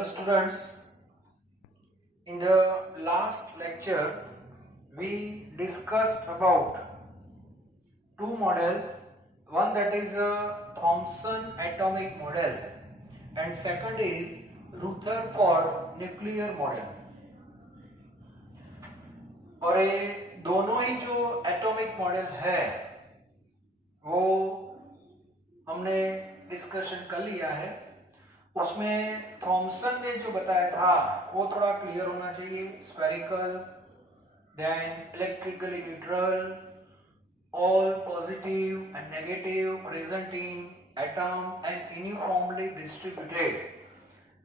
Hello students, in the last lecture we discussed about two model, one that is a Thomson atomic model and second is Rutherford nuclear model। और ये दोनों ही जो atomic model है वो हमने discussion कर लिया है। उसमें थॉमसन ने जो बताया था वो थोड़ा क्लियर होना चाहिए। Spherical, then electrically neutral, all positive and negative present in atom and uniformly distributed,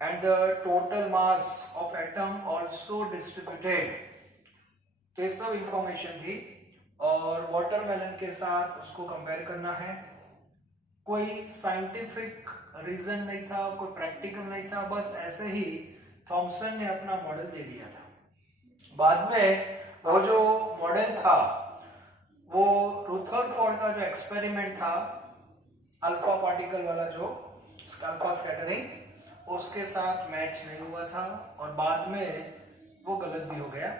and the total mass of atom also distributed। तो ये सब इंफॉर्मेशन थी और वाटरमेलन के साथ उसको कंपेयर करना है। कोई साइंटिफिक रीजन नहीं था, कोई प्रैक्टिकल नहीं था, बस ऐसे ही थॉमसन ने अपना मॉडल दे दिया था। बाद में वो जो मॉडल था वो रुथरफोर्ड का जो एक्सपेरिमेंट था अल्फा पार्टिकल वाला, जो अल्फा स्कैटरिंग, उसके साथ मैच नहीं हुआ था और बाद में वो गलत भी हो गया।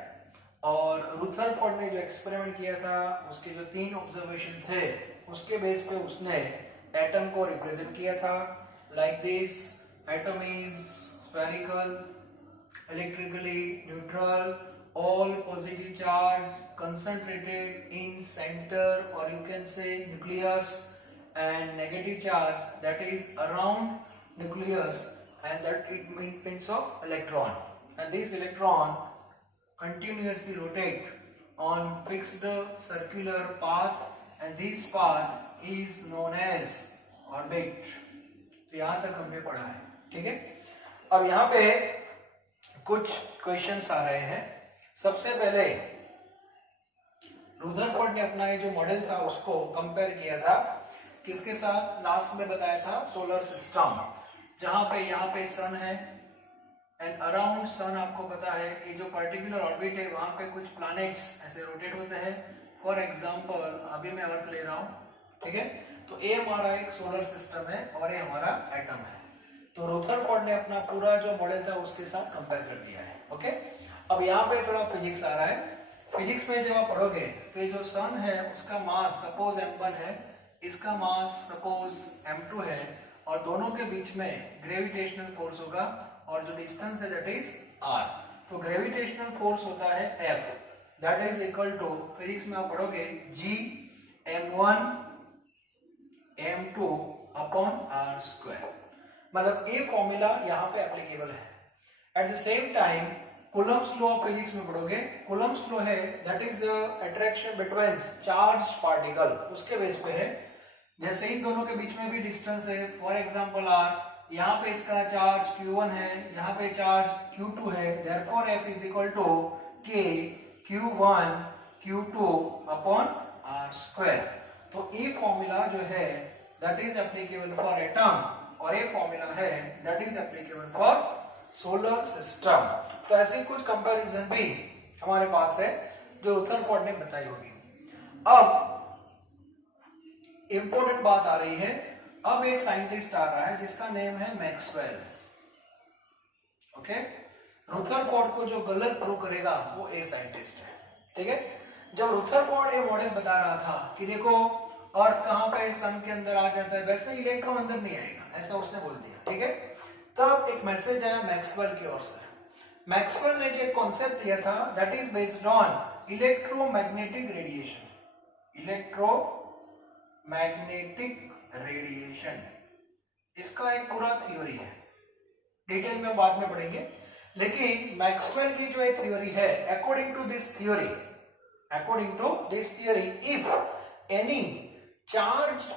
और रुथरफोर्ड ने जो एक्सपेरिमेंट किया था उसके जो 3 ऑब्जर्वेशन थे उसके बेस पे उसने एटम को रिप्रेजेंट किया था like this. Atom is spherical, electrically neutral, all positive charge concentrated in center, or you can say nucleus, and negative charge that is around nucleus, and that it means of electron, and this electron continuously rotate on fixed circular path, and this path is known as orbit। तो यहाँ तक हमने पढ़ा है, ठीक है। अब यहाँ पे कुछ क्वेश्चंस आ रहे हैं। सबसे पहले रुथरफोर्ड ने अपना ये जो मॉडल था उसको कंपेयर किया था किसके साथ? लास्ट में बताया था सोलर सिस्टम, जहां पे यहाँ पे सन है एंड अराउंड सन आपको पता है कि जो पर्टिकुलर ऑर्बिट है वहां पे कुछ प्लैनेट्स ऐसे रोटेट होते हैं। फॉर एग्जांपल अभी मैं अर्थ ले रहा हूँ, ठीक है। तो ये हमारा एक सोलर सिस्टम है और ये हमारा एटम है। तो रुथरफोर्ड ने अपना पूरा जो मॉडल था उसके साथ कंपेयर कर दिया है, ओके। अब यहाँ पे थोड़ा फिजिक्स आ रहा है। फिजिक्स में जब आप पढ़ोगे तो ये जो सन है उसका मास सपोज m1 है, इसका मास सपोज m2 है, और दोनों के बीच में ग्रेविटेशनल फोर्स होगा और जो डिस्टेंस है दैट इज r। तो ग्रेविटेशनल फोर्स होता है F, that is equal to, physics में आप पढ़ोगे G m1 m2 upon r square. मतलब ये फॉर्मूला यहाँ पे एप्लीकेबल है। At the same time Coulomb's law of physics में पढ़ोगे, कूलम्ब्स लॉ है that is attraction between charge particle, उसके बेस पे है। जैसे इन दोनों के बीच में भी डिस्टेंस है, फॉर एग्जांपल r, यहाँ पे इसका चार्ज q1 है, यहाँ पे चार्ज q2 है, therefore f is equal to k q1 q2 upon r square. तो ये फॉर्मूला जो है that is applicable for atom और ये फॉर्मूला है that is applicable for solar system. तो ऐसे कुछ कंपैरिजन भी हमारे पास है जो रुथरफोर्ड ने बताई होगी। अब इंपॉर्टेंट बात आ रही है, अब एक साइंटिस्ट आ रहा है जिसका नेम है मैक्सवेल, ओके। रुथरफोर्ड को जो गलत प्रूव करेगा वो ए साइंटिस्ट है, ठीक है। जब रुथरफोर्ड ये मॉडल बता रहा था कि देखो अर्थ कहां पे सन के अंदर आ जाता है, वैसे इलेक्ट्रॉन अंदर नहीं आएगा, ऐसा उसने बोल दिया, ठीक है। तब एक मैसेज आया मैक्सवेल की ओर से। मैक्सवेल ने जो कॉन्सेप्ट दिया था that is based on electromagnetic radiation. Electromagnetic radiation इसका एक पूरा थ्योरी है, डिटेल में बाद में पढ़ेंगे। लेकिन मैक्सवेल की जो एक थ्योरी है, according to this theory if any charged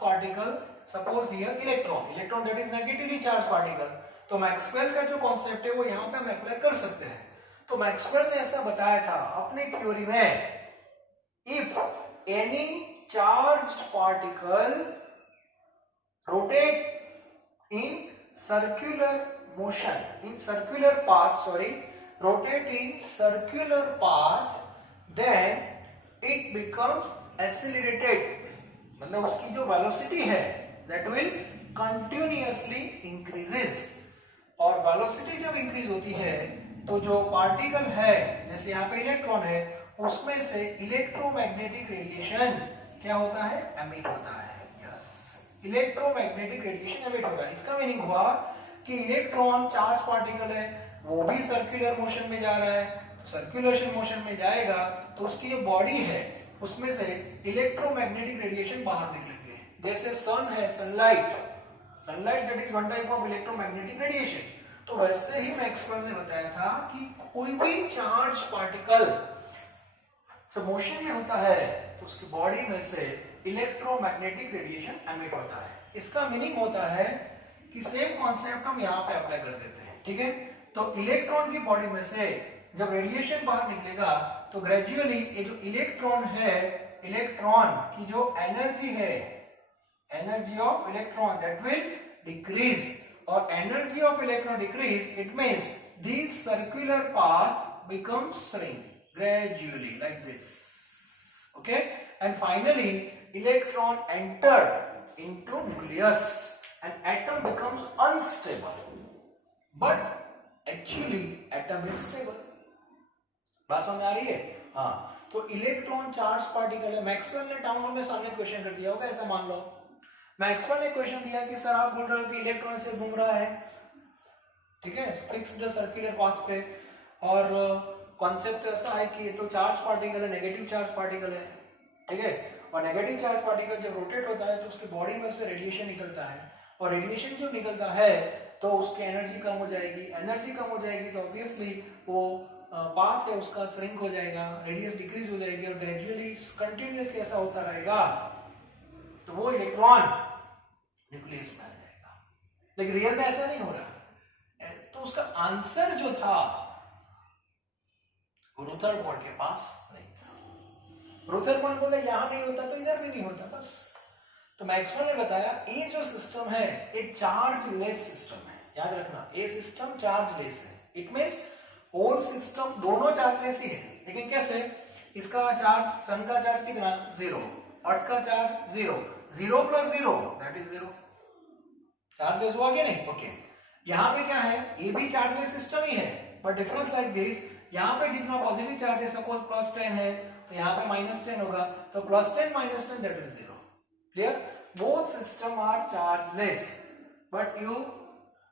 particle suppose here electron that is negatively charge particle, तो मैक्सवेल का जो कॉन्सेप्ट है वो यहाँ पे हम अप्लाई कर सकते हैं। तो मैक्सवेल ने ऐसा बताया था अपनी थ्योरी में, if any charged particle rotate in circular path then it becomes accelerated, मतलब उसकी जो वेलोसिटी है that will कंटिन्यूअसली इंक्रीजेस। और वेलोसिटी जब इंक्रीज होती है तो जो पार्टिकल है, जैसे यहाँ पे इलेक्ट्रॉन है, उसमें से इलेक्ट्रोमैग्नेटिक रेडिएशन क्या होता है, एमिट होता है। यस, इलेक्ट्रोमैग्नेटिक रेडिएशन एमिट होता है। इसका मीनिंग हुआ कि इलेक्ट्रॉन चार्ज पार्टिकल है, वो भी सर्कुलर मोशन में जा रहा है, तो सर्कुलेशन मोशन में जाएगा तो उसकी जो बॉडी है उसमें से इलेक्ट्रोमैग्नेटिक रेडिएशन बाहर निकलेंगे। जैसे सन है, sunlight that is one type of electromagnetic radiation. तो वैसे ही मैक्सवेल ने बताया था कि कोई भी चार्ज पार्टिकल जब मोशन में होता है तो उसकी बॉडी में से इलेक्ट्रोमैग्नेटिक रेडिएशन एमिट होता है। इसका मीनिंग होता है कि सेम कॉन्सेप्ट हम यहाँ पे अप्लाई कर देते हैं, ठीक है। तो इलेक्ट्रॉन की बॉडी में से जब रेडिएशन बाहर निकलेगा तो ग्रेजुअली ये जो इलेक्ट्रॉन है, इलेक्ट्रॉन की जो एनर्जी है, energy of electron that will decrease. और energy of electron decrease, it means this circular path becomes shrink gradually like this, okay, and finally electron entered into nucleus and atom becomes unstable, but actually atom is stable। बात समझ आ रही है? हाँ, तो electron charge particle है। Maxwell ने town hall में सामने क्वेश्चन कर दिया होगा, ऐसा मान लो मैक्सवेल ने क्वेश्चन दिया कि सर आप बोल रहे हो कि इलेक्ट्रॉन से घूम रहा है, ठीक है, फिक्स्ड सर्कुलर पाथ पे, और कॉन्सेप्ट ऐसा है कि ये तो चार्ज पार्टिकल है, नेगेटिव चार्ज पार्टिकल है, ठीक है, और नेगेटिव चार्ज पार्टिकल जब रोटेट होता है तो उसकी बॉडी में से रेडिएशन निकलता है, और रेडिएशन जब निकलता है तो उसकी एनर्जी कम हो जाएगी, एनर्जी कम हो जाएगी तो ऑब्वियसली वो पाथ है उसका श्रिंक हो जाएगा, रेडियस डिक्रीज हो जाएगी, और ग्रेजुअली कंटिन्यूअसली ऐसा होता रहेगा तो वो इलेक्ट्रॉन न्यूक्लियस में आ जाएगा। लेकिन रियल में ऐसा नहीं हो रहा। तो उसका आंसर जो था रुदरफोर्ड के पास नहीं था। रुदरफोर्ड बोला यहां नहीं होता तो इधर भी नहीं होता, बस। तो मैक्सवेल ने बताया ये जो सिस्टम है एक चार्ज लेस सिस्टम है, याद रखना, ये सिस्टम चार्ज लेस है। इट मींस होल सिस्टम दोनों चार्ज लेस ही है, लेकिन कैसे, इसका चार्ज, सन का चार्ज कितना, 0, अर्थ का चार्ज 0, 0 + 0 दैट इज 0, चार्जलेस हुआ क्या नहीं, ओके। यहाँ पे क्या है, ये भी चार्जलेस सिस्टम ही है, बट डिफरेंस लाइक दिस, यहाँ पे जितना पॉजिटिव चार्ज है, सपोज +10 है तो यहाँ पे -10 होगा, तो +10 - 10 that is 0। Clear? Both system are chargeless, but you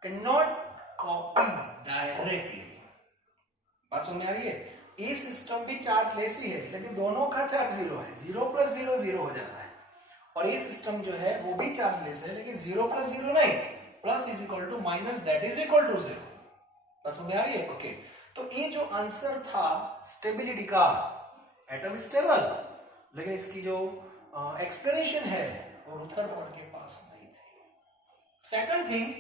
can not copy directly. बात समझ में आ रही है? ये सिस्टम भी चार्जलेस ही है, लेकिन दोनों का चार्ज 0 है, 0 + 0 0 हो जाता है। और ये सिस्टम जो है वो भी चार्जलेस है, लेकिन 0 + 0 नहीं, plus is equal to minus that is equal to 0। बात समझ में आ रही है? ओके। तो ये जो आंसर था स्टेबिलिटी का, एटम स्टेबल, लेकिन इसकी जो एक्सप्लेनेशन है वो रुदरफोर्ड के पास नहीं थी। सेकंड थिंग,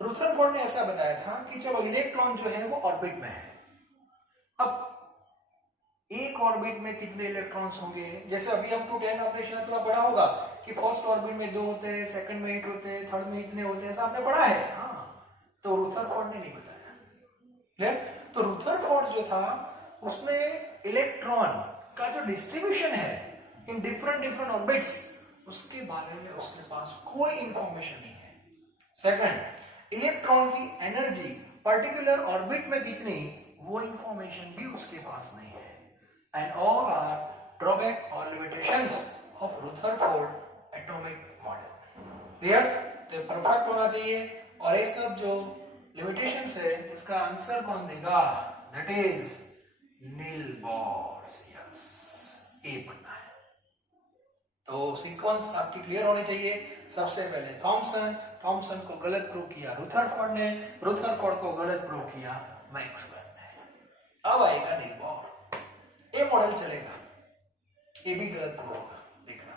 रुदरफोर्ड ने ऐसा बताया था कि चलो इलेक्ट्रॉन जो है वो ऑर्बिट में है। अब एक ऑर्बिट में कितने इलेक्ट्रॉन्स होंगे, जैसे अभी अप टू 10 आपने शायद थोड़ा पढ़ा होगा कि फर्स्ट ऑर्बिट में 2 होते हैं, सेकंड में 8 होते हैं, थर्ड में इतने होते हैं, ऐसा आपने पढ़ा है। हाँ, तो रुदरफोर्ड ने नहीं बताया। क्लियर? तो रुदरफोर्ड जो था उसने इलेक्ट्रॉन का जो डिस्ट्रीब्यूशन है इन डिफरेंट ऑर्बिट्स, उसके बारे में उसके पास कोई इंफॉर्मेशन नहीं है। सेकंड, इलेक्ट्रॉन की एनर्जी पर्टिकुलर ऑर्बिट में कितनी, वो इंफॉर्मेशन भी उसके पास नहीं है। And all are drawback or limitations of Rutherford atomic model. Clear? तो परफेक्ट होना चाहिए, और ये सब जो लिमिटेशंस है इसका आंसर कौन देगा, that is Niels Bohr's. Yes, ये पढ़ना है। तो सीक्वेंस आपकी क्लियर होनी चाहिए। सबसे पहले थॉमसन को गलत प्रूव किया रुदरफोर्ड ने, रुदरफोर्ड को गलत प्रूव किया मैक्सवेल ने। अब आएगा नील बोर, ये मॉडल चलेगा, ये भी गलत प्रूव होगा, देखना,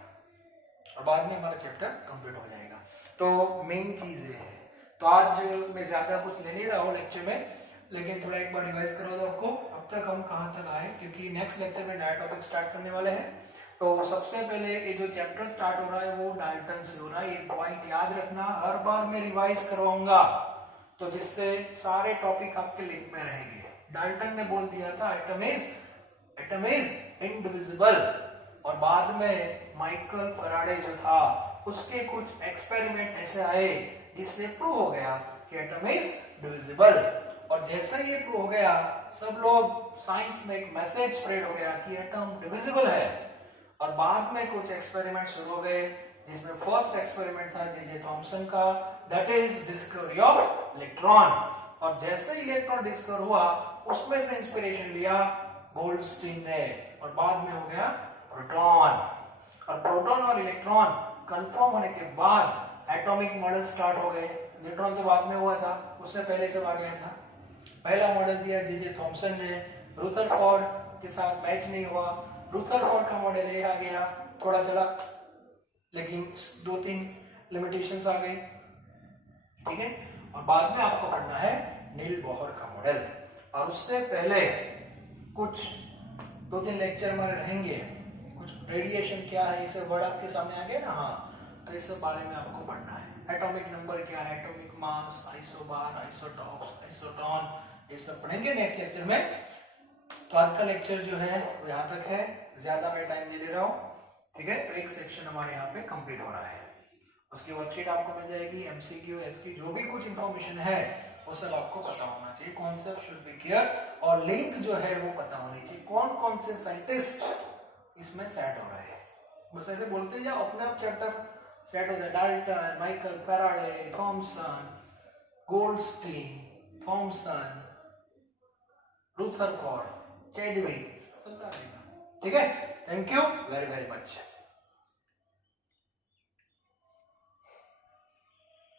और बाद में हमारा चैप्टर कंप्लीट हो जाएगा। तो मेन चीज ये है। तो आज मैं ज्यादा कुछ ले नहीं रहा हूँ लेक्चर में, लेकिन थोड़ा एक बार रिवाइज करो दो आपको अब तक हम कहाँ तक आए, क्योंकि नेक्स्ट लेक्चर में नया टॉपिक स्टार्ट करने वाले हैं। तो सबसे पहले ये जो चैप्टर स्टार्ट हो रहा है वो डाल्टन से हो रहा है, ये पॉइंट याद रखना, हर बार मैं रिवाइज करवाऊंगा, तो जिससे सारे टॉपिक आपके लिंक में रहेंगे। डाल्टन ने बोल दिया था एटम इज इंडिविजिबल, और बाद में माइकल फैराडे जो था उसके कुछ एक्सपेरिमेंट ऐसे आए जिससे प्रूव हो गया कि एटम इज डिविजिबल। और जैसे ही ये प्रूव हो गया, सब लोग साइंस में एक मैसेज स्प्रेड हो गया कि एटम डिविजिबल है। और बाद में कुछ एक्सपेरिमेंट शुरू हो गए, जिसमें फर्स्ट एक्सपेरिमेंट था जे थॉमसन का, that is discovery of electron. और जैसे ही इलेक्ट्रॉन डिस्कवर हुआ, उसमें से इंस्पिरेशन लिया गोल्डस्टीन ने, और बाद में हो गया प्रोटॉन। और प्रोटॉन और इलेक्ट्रॉन कंफर्म होने के बाद एटॉमिक मॉडल स्टार्ट हो गए। न्यूट्रॉन तो बाद में हुआ था, उससे पहले से आ गया था। पहला मॉडल दिया जे थॉमसन ने, रुदरफोर्ड के साथ मैच नहीं हुआ। रुदरफोर्ड का मॉडल ये आ गया, थोड़ा चला, लेकिन 2-3 लिमिटेशंस आ गई, ठीक है। और बाद में आपको पढ़ना है नील बोहर का मॉडल। और उससे पहले कुछ 2-3 लेक्चर हमारे रहेंगे, कुछ रेडिएशन क्या है, इसे वर्ड आपके सामने आ गया ना, हाँ, तो इस बारे में आपको पढ़ना है। एटॉमिक नंबर क्या है, एटॉमिक मास, आइसोबार, आइसोटॉप्स, आइसोटॉन, ये सब पढ़ेंगे नेक्स्ट लेक्चर में। तो आज का लेक्चर जो है वो यहाँ तक है, ज्यादा मैं टाइम नहीं ले रहा हूँ, ठीक है। तो एक सेक्शन हमारे यहाँ पे कंप्लीट हो रहा है, उसकी वर्कशीट आपको मिल जाएगी, एमसीक्यू, एसक्यू, जो भी कुछ इंफॉर्मेशन है वो सब आपको पता होना चाहिए। कॉन्सेप्ट शुड बी क्लियर, और लिंक जो है वो पता होनी चाहिए, कौन कौन से साइंटिस्ट इसमें सेट हो रहे हैं। बस ऐसे बोलते जाओ, अपने आप चैप्टर सेट हो जाए। Dalton, Michael Faraday, Thomson, Goldstein, Thomson, Rutherford, Chadwick, चलता रहेगा, ठीक है। Thank you very very much.